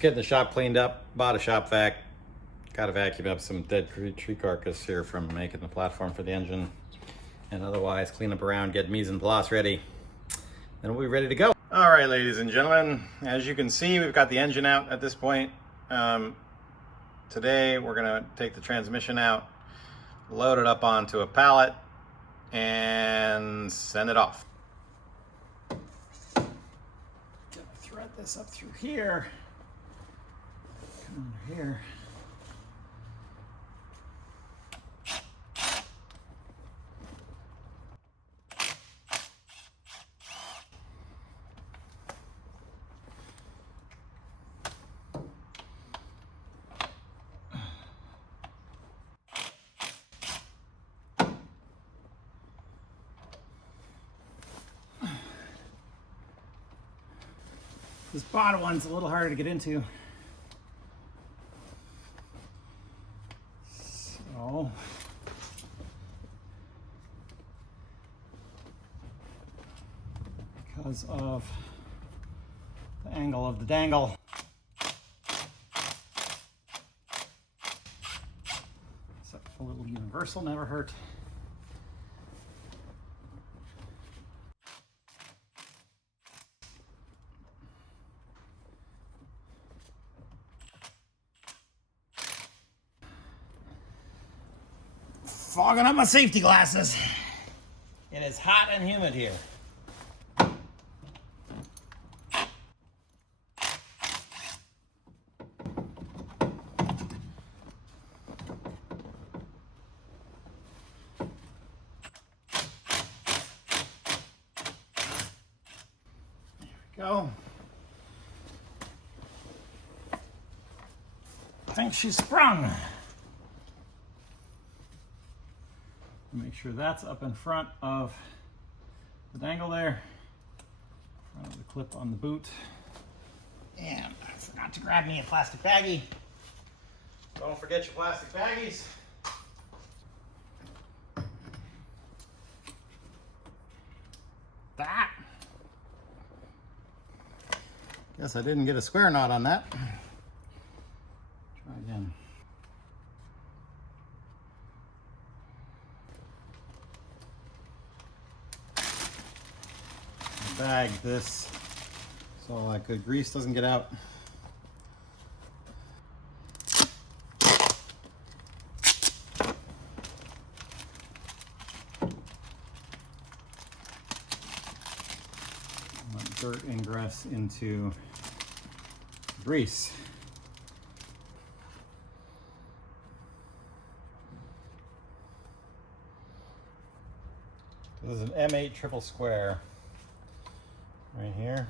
just getting the shop cleaned up. Bought a shop vac. Got to vacuum up some dead tree carcass here from making the platform for the engine. And otherwise clean up around, get mise en place ready. Then we'll be ready to go. All right, ladies and gentlemen, as you can see, we've got the engine out at this point. Today we're gonna take the transmission out, load it up onto a pallet, and send it off. Gonna thread this up through here. Come over here. This bottom one's a little harder to get into. So, because of the angle of the dangle. So a little universal never hurt. Fogging up my safety glasses. It is hot and humid here. There we go. I think she's sprung. Make sure that's up in front of the dangle there, front of the clip on the boot. And I forgot to grab me a plastic baggie. Don't forget your plastic baggies. That. Guess I didn't get a square knot on that. Try again. Bag this so that good grease doesn't get out. Let dirt ingress into grease. This is an M8 triple square. Right here.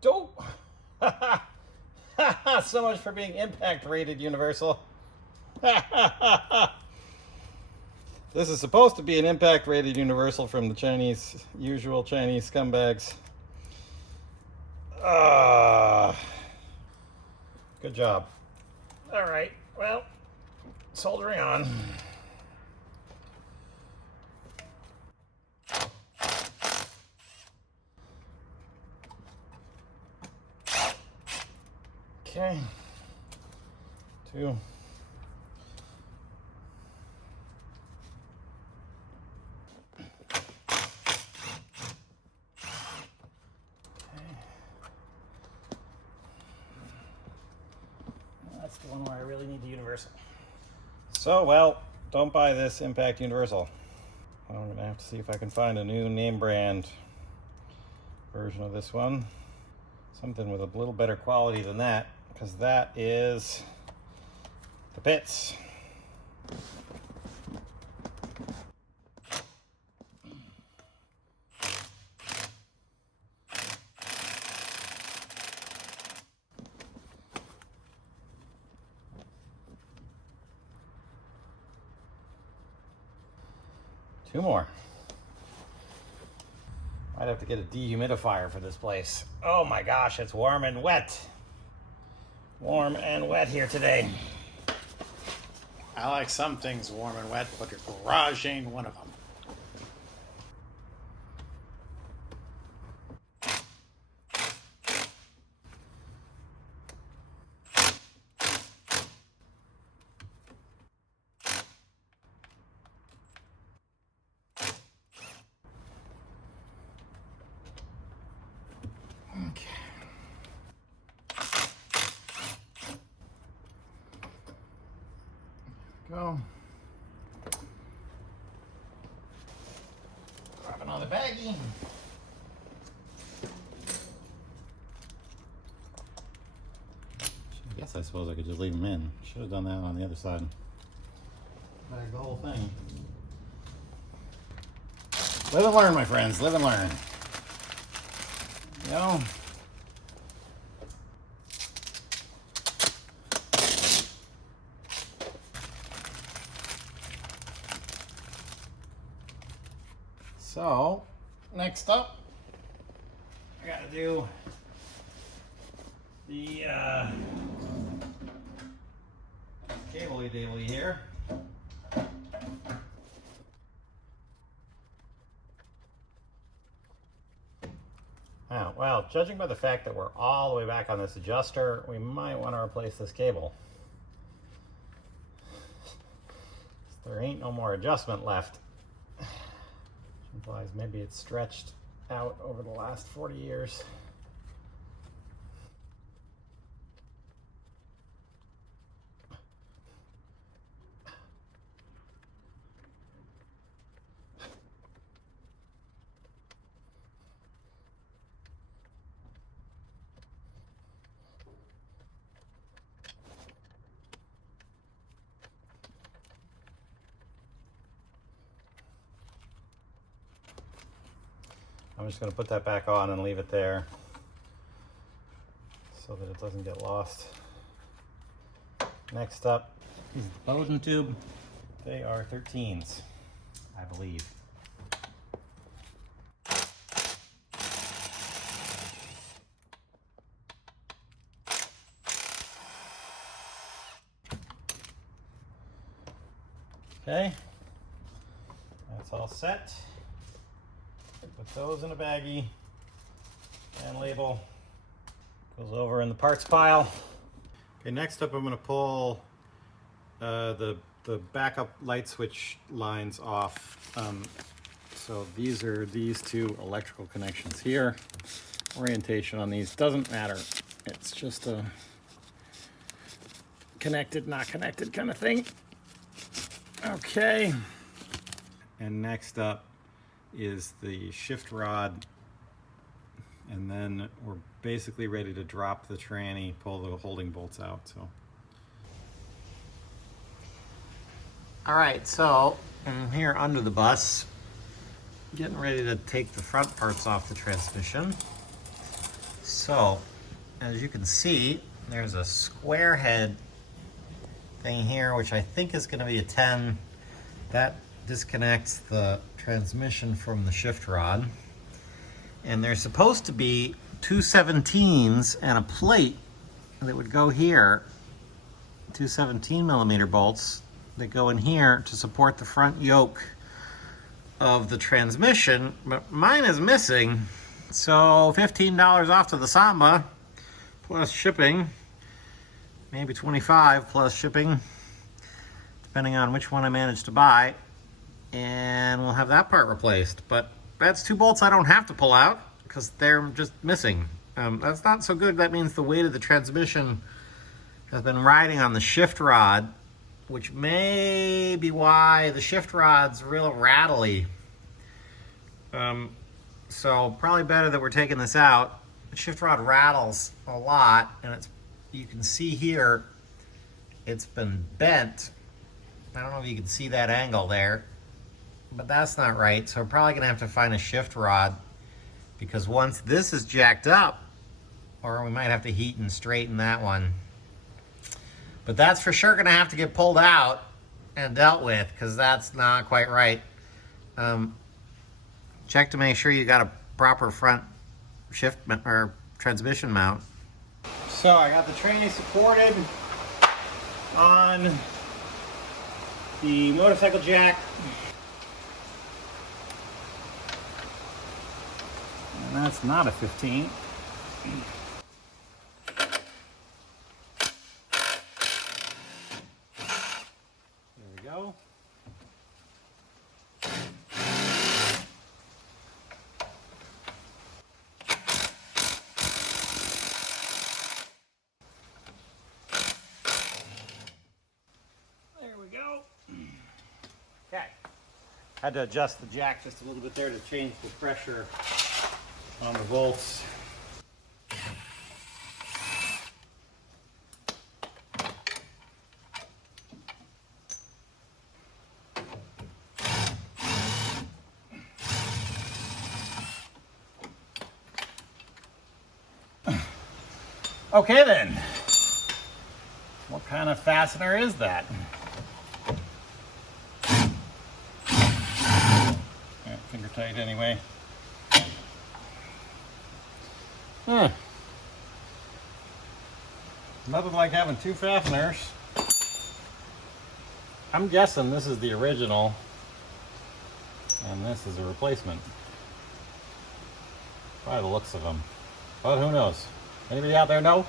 Dope! So much for being impact rated universal. This is supposed to be an impact rated universal from the Chinese, usual Chinese scumbags. Good job. All right, well, soldering on. Okay, 2. That's the one where I really need the universal. So, well, don't buy this Impact Universal. I'm gonna have to see if I can find a new name brand version of this one. Something with a little better quality than that, because that is the Pitts. Two more. I'd have to get a dehumidifier for this place. Oh my gosh, it's warm and wet. Warm and wet here today. I like some things warm and wet, but your garage ain't one of them. Okay. Go. Grab another baggie. I guess I suppose I could just leave them in. Should have done that on the other side. Bag the whole thing. Live and learn, my friends. Live and learn. You know. So, next up, I gotta do the cable-y-dable here. Oh, well, judging by the fact that we're all the way back on this adjuster, we might want to replace this cable. There ain't no more adjustment left. Implies maybe it's stretched out over the last 40 years. I'm just going to put that back on and leave it there so that it doesn't get lost. Next up is the Bowden tube. They are 13s, I believe. Okay, that's all set. Put those in a baggie and label. Goes over in the parts pile. Okay, next up I'm going to pull the backup light switch lines off. So these are these two electrical connections here. Orientation on these doesn't matter. It's just a connected, not connected kind of thing. Okay. And next up is the shift rod, and then we're basically ready to drop the tranny, pull the holding bolts out. So all right, so I'm here under the bus getting ready to take the front parts off the transmission. So as you can see, there's a square head thing here, which I think is going to be a 10. That disconnects the transmission from the shift rod. And there's supposed to be two 17s and a plate that would go here, two 17mm bolts that go in here to support the front yoke of the transmission, but mine is missing. So $15 off to the Samba plus shipping, maybe 25 plus shipping, depending on which one I manage to buy, and we'll have that part replaced. But that's two bolts I don't have to pull out because they're just missing. That's not so good. That means the weight of the transmission has been riding on the shift rod, which may be why the shift rod's real rattly. So probably better that we're taking this out. The shift rod rattles a lot, and you can see here it's been bent. I don't know if you can see that angle there, but that's not right. So we're probably gonna have to find a shift rod, because once this is jacked up, or we might have to heat and straighten that one. But that's for sure gonna have to get pulled out and dealt with, because that's not quite right. Check to make sure you got a proper front shift or transmission mount. So I got the tranny supported on the motorcycle jack. And that's not a 15. There we go. There we go. Okay. Had to adjust the jack just a little bit there to change the pressure on the bolts. Okay then, what kind of fastener is that? Yeah, finger tight anyway. Huh. Nothing like having two fasteners. I'm guessing this is the original and this is a replacement by the looks of them, but who knows? Anybody out there know?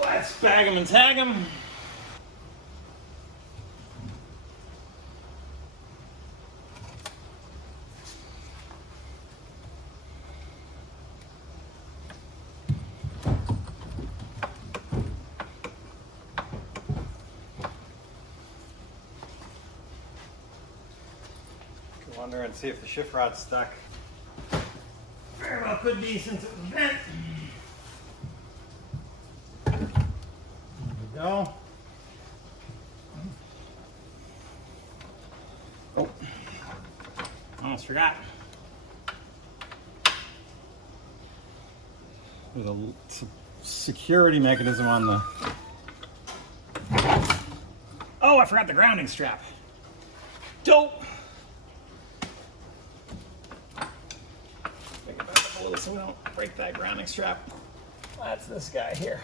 Let's bag them and tag them. Go under and see if the shift rod's stuck. Very well could be since it was bent. Go. Oh, almost forgot. There's a security mechanism on the... Oh, I forgot the grounding strap. Dope. Make it back up a little so we don't break that grounding strap. That's this guy here.